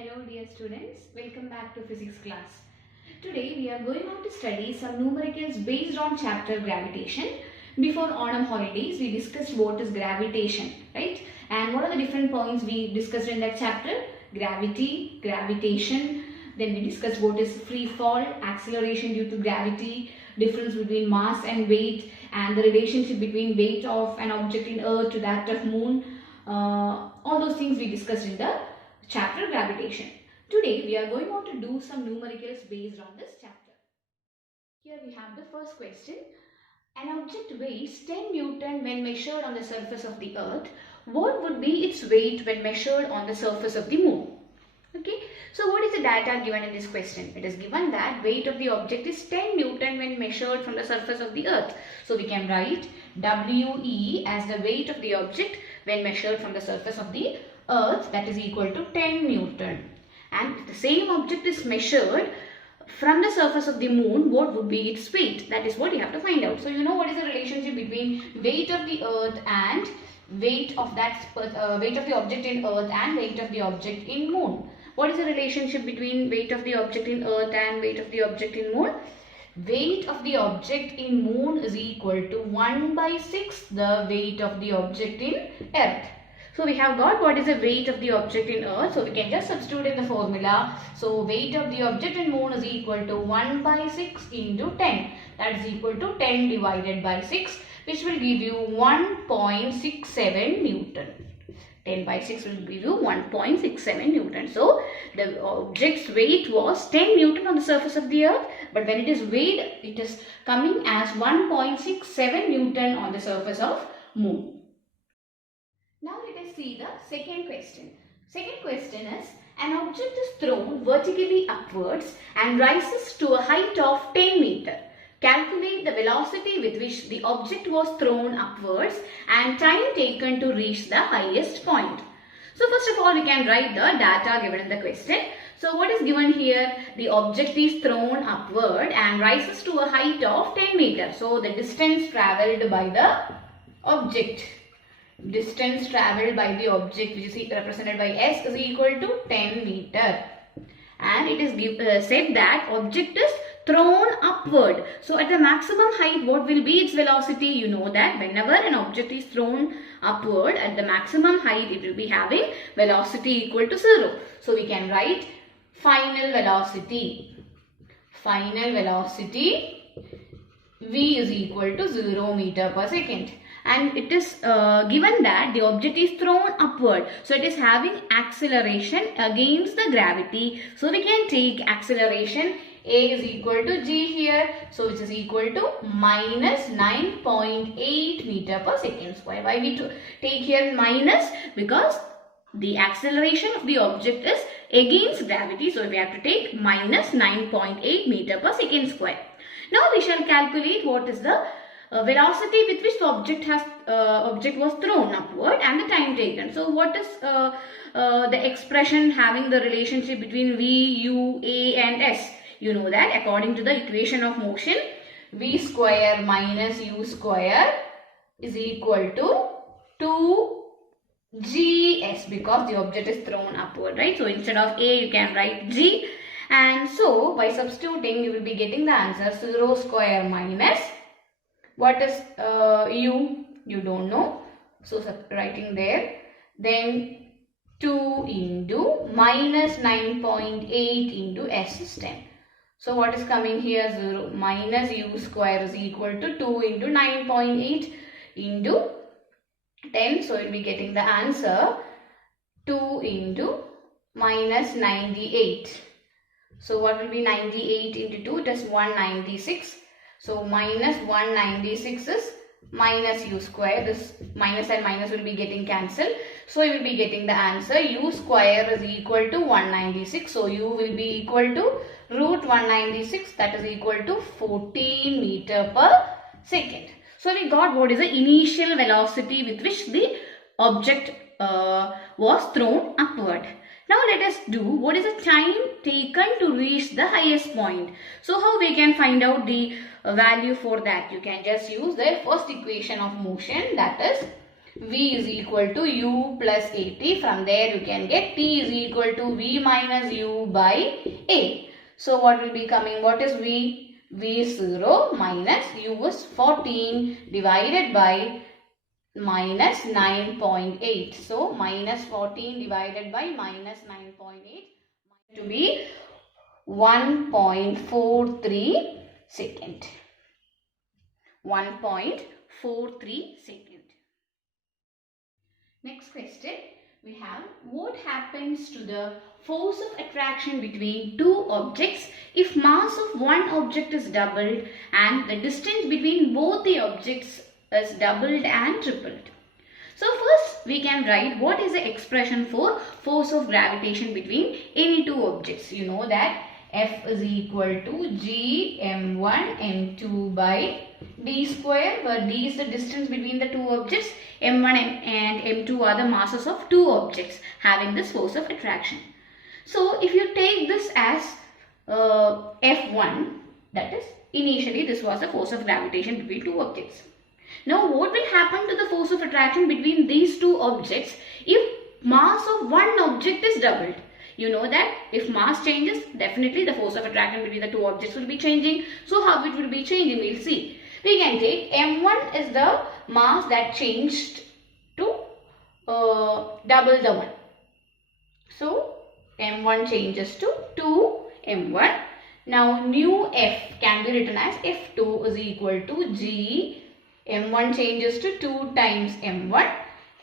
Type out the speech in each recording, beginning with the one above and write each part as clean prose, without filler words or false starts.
Hello dear students, welcome back to physics class. Today we are going on to study some numericals based on chapter gravitation. Before autumn holidays we discussed what is gravitation, right? And what are the different points we discussed in that chapter? Gravity, gravitation, then we discussed what is free fall, acceleration due to gravity, difference between mass and weight, and the relationship between weight of an object in earth to that of moon. All those things we discussed in the chapter gravitation. Today we are going on to do some numericals based on this chapter. Here we have the first question. An object weighs 10 Newton when measured on the surface of the earth. What would be its weight when measured on the surface of the moon? Okay, so what is the data given in this question? It is given that weight of the object is 10 Newton when measured from the surface of the earth. So we can write WE as the weight of the object when measured from the surface of the earth, that is equal to 10 Newton. And if the same object is measured from the surface of the moon, what would be its weight? That is what you have to find out. So you know what is the relationship between weight of the earth and weight of the object in earth and weight of the object in moon. What is the relationship between weight of the object in earth and weight of the object in moon? Weight of the object in moon is equal to 1/6 the weight of the object in earth. So we have got what is the weight of the object in earth. So we can just substitute in the formula. So weight of the object in moon is equal to 1/6 into 10. That is equal to 10 divided by 6, which will give you 1.67 Newton. 10 by 6 will give you 1.67 Newton. So the object's weight was 10 Newton on the surface of the earth, but when it is weighed, it is coming as 1.67 Newton on the surface of moon. Now let us see the second question. Second question is, an object is thrown vertically upwards and rises to a height of 10 meters. Calculate the velocity with which the object was thrown upwards and time taken to reach the highest point. So first of all, we can write the data given in the question. So what is given here? The object is thrown upward and rises to a height of 10 meters. So the distance travelled by the object. Distance travelled by the object, which is represented by S, is equal to 10 meter. And it is said that object is thrown upward. So at the maximum height, what will be its velocity? You know that whenever an object is thrown upward, at the maximum height, it will be having velocity equal to 0. So we can write final velocity. Final velocity V is equal to 0 meter per second. And it is given that the object is thrown upward. So it is having acceleration against the gravity. So we can take acceleration A is equal to G here. So which is equal to minus 9.8 meter per second square. Why we take here minus? Because the acceleration of the object is against gravity. So we have to take minus 9.8 meter per second square. Now we shall calculate what is the velocity with which the object was thrown upward and the time taken. So what is the expression having the relationship between V, U, A and S? You know that according to the equation of motion, V square minus U square is equal to 2GS, because the object is thrown upward, right? So instead of A, you can write G. And so by substituting, you will be getting the answer 0 square minus, what is U? You don't know. So writing there. Then 2 into minus 9.8 into S is 10. So what is coming here? 0 minus U square is equal to 2 into 9.8 into 10. So you will be getting the answer 2 into minus 98. So what will be 98 into 2? It is 196. So minus 196 is minus U square. This minus and minus will be getting cancelled. So you will be getting the answer U square is equal to 196. So U will be equal to root 196, that is equal to 14 meter per second. So we got what is the initial velocity with which the object was thrown upward. Now let us do what is the time taken to reach the highest point. So how we can find out the value for that? You can just use the first equation of motion, that is V is equal to U plus AT. From there you can get T is equal to V minus U by A. So what will be coming? What is V? V is 0 minus U is 14 divided by minus 9.8. So minus 14 divided by minus 9.8 to be 1.43 second. 1.43 second. Next question, we have what happens to the force of attraction between two objects if mass of one object is doubled and the distance between both the objects is doubled and tripled. So first we can write what is the expression for force of gravitation between any two objects. You know that F is equal to G m1 m2 by d square, where d is the distance between the two objects, m1 and m2 are the masses of two objects having this force of attraction. So if you take this as F1, that is initially this was the force of gravitation between two objects. Now what will happen to the force of attraction between these two objects if mass of one object is doubled? You know that if mass changes, definitely the force of attraction between the two objects will be changing. So how it will be changing, we will see. We can take m1 is the mass that changed to double the one. So m1 changes to 2 m1. Now new f can be written as f2 is equal to g. m1 changes to 2 times m1,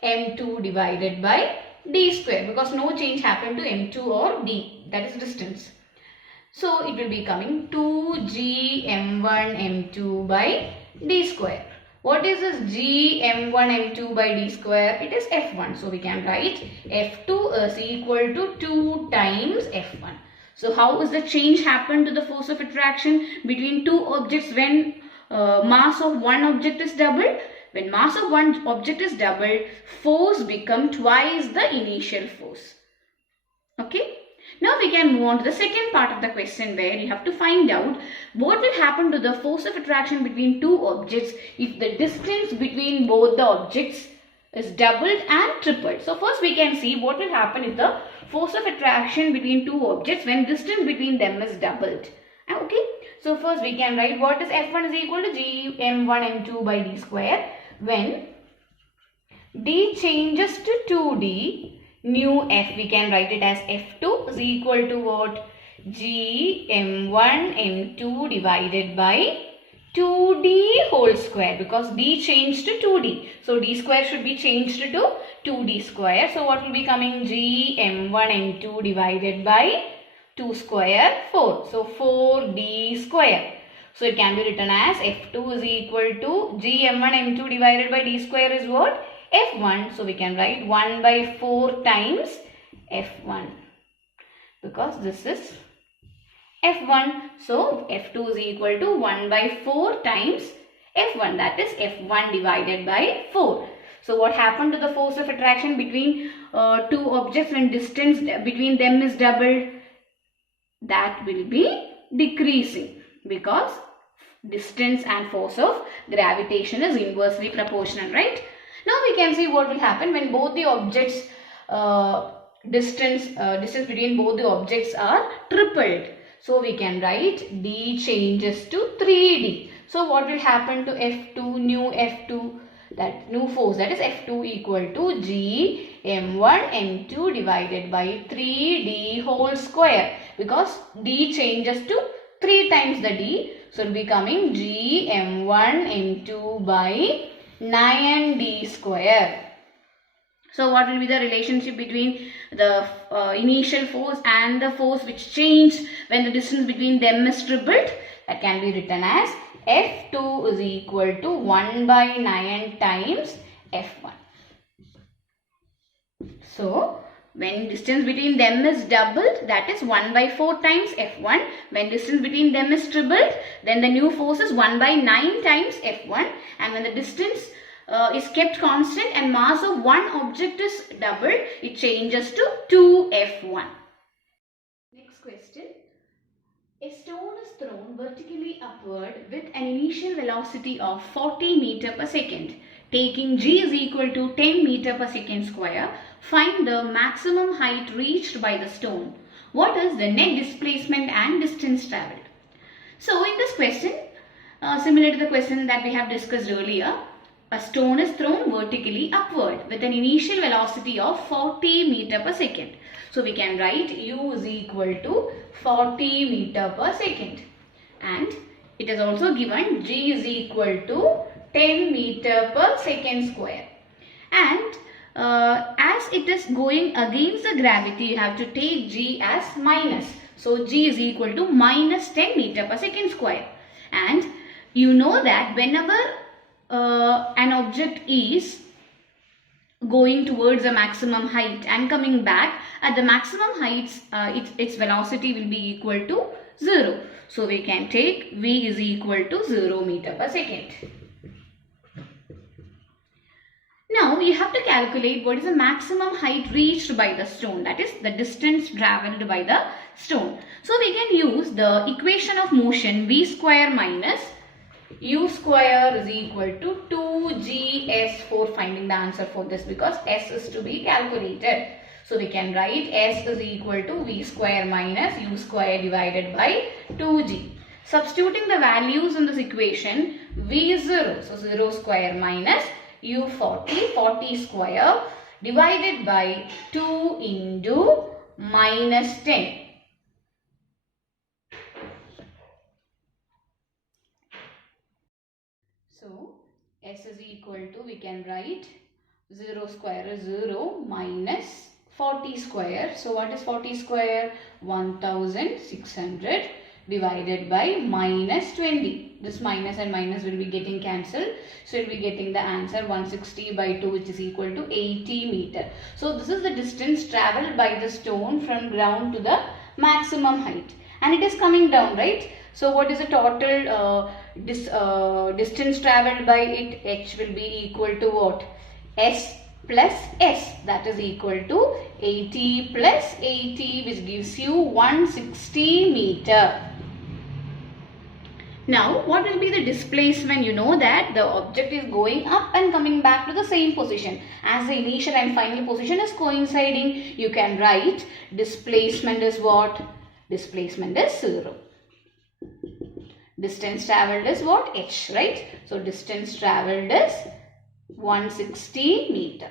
m2 divided by d square, because no change happened to m2 or d, that is distance. So it will be coming 2g m1 m2 by d square. What is this g m1 m2 by d square? It is f1. So we can write f2 is equal to 2 times f1. So how is the change happened to the force of attraction between two objects when mass of one object is doubled? When mass of one object is doubled, force becomes twice the initial force. Okay. Now we can move on to the second part of the question, where you have to find out what will happen to the force of attraction between two objects if the distance between both the objects is doubled and tripled. So first we can see what will happen if the force of attraction between two objects when distance between them is doubled. Okay. So first we can write what is F1 is equal to G m1 m2 by d square. When d changes to 2d, new f we can write it as f2 is equal to what? G m1 m2 divided by 2d whole square, because d changed to 2d. So d square should be changed to 2d square. So what will be coming? G m1 m2 divided by 2 square 4. So 4d square. So it can be written as f2 is equal to g m1 m2 divided by d square is what? f1. So we can write 1 by 4 times f1, because this is f1. So f2 is equal to 1 by 4 times f1, that is f1 divided by 4. So what happened to the force of attraction between two objects when distance between them is doubled? That will be decreasing, because distance and force of gravitation is inversely proportional, right? Now we can see what will happen when both the objects distance between both the objects are tripled. So we can write d changes to 3d. So what will happen to f2, new f2, that new force, that is f2 equal to g m1 m2 divided by 3d whole square, because d changes to 3 times the d. So it will be coming g m1 m2 by 9d square. So what will be the relationship between the initial force and the force which changed when the distance between them is tripled? That can be written as F2 is equal to 1 by 9 times F1. So when distance between them is doubled, that is 1 by 4 times F1. When distance between them is tripled, then the new force is 1 by 9 times F1. And when the distance is kept constant and mass of one object is doubled, it changes to 2F1. Next question. A stone is thrown vertically upward with an initial velocity of 40 meter per second. Taking g is equal to 10 meter per second square, find the maximum height reached by the stone. What is the net displacement and distance travelled? So in this question, similar to the question that we have discussed earlier, a stone is thrown vertically upward with an initial velocity of 40 meter per second. So we can write u is equal to 40 meter per second. And it is also given g is equal to 10 meter per second square. And as it is going against the gravity, you have to take g as minus. So g is equal to minus 10 meter per second square. And you know that whenever an object is going towards a maximum height and coming back at the maximum heights, its velocity will be equal to 0. So we can take v is equal to 0 meter per second. Now you have to calculate what is the maximum height reached by the stone, that is the distance travelled by the stone. So we can use the equation of motion v square minus u square is equal to 2gs for finding the answer for this, because s is to be calculated. So we can write s is equal to v square minus u square divided by 2g. Substituting the values in this equation, v is 0. So 0 square minus u 40 square divided by 2 into minus 10. So s is equal to, we can write 0 square is 0 minus 40 square. So what is 40 square? 1600 divided by minus 20. This minus and minus will be getting cancelled. So we will be getting the answer 160 by 2, which is equal to 80 meter. So this is the distance travelled by the stone from ground to the maximum height. And it is coming down, right? So what is the total distance travelled by it? H will be equal to what? S plus S, that is equal to 80 plus 80, which gives you 160 meter. Now what will be the displacement? You know that the object is going up and coming back to the same position. As the initial and final position is coinciding, you can write displacement is what? Displacement is 0. Distance travelled is what? H, right? So distance travelled is 160 meter.